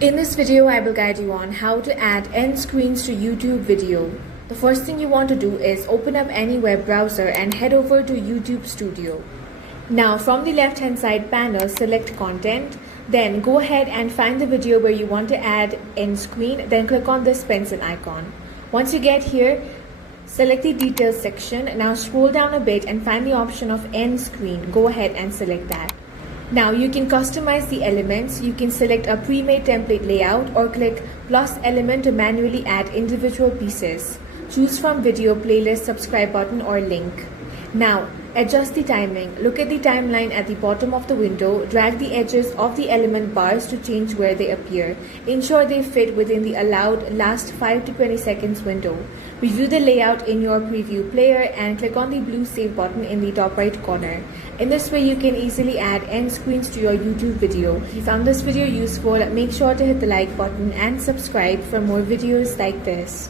In this video, I will guide you on how to add end screens to YouTube video. The first thing you want to do is open up any web browser and head over to YouTube Studio. Now from the left hand side panel, select content, then go ahead and find the video where you want to add end screen, then click on this pencil icon. Once you get here, select the details section. Now scroll down a bit and find the option of end screen. Go ahead and select that. Now you can customize the elements. You can select a pre-made template layout or click plus element to manually add individual pieces. Choose from video, playlist, subscribe button or link. Now adjust the timing. Look at the timeline at the bottom of the window. Drag the edges of the element bars to change where they appear. Ensure they fit within the allowed last 5 to 20 seconds window. Review the layout in your preview player and click on the blue save button in the top right corner. In this way you can easily add end screens to your YouTube video. If you found this video useful, make sure to hit the like button and subscribe for more videos like this.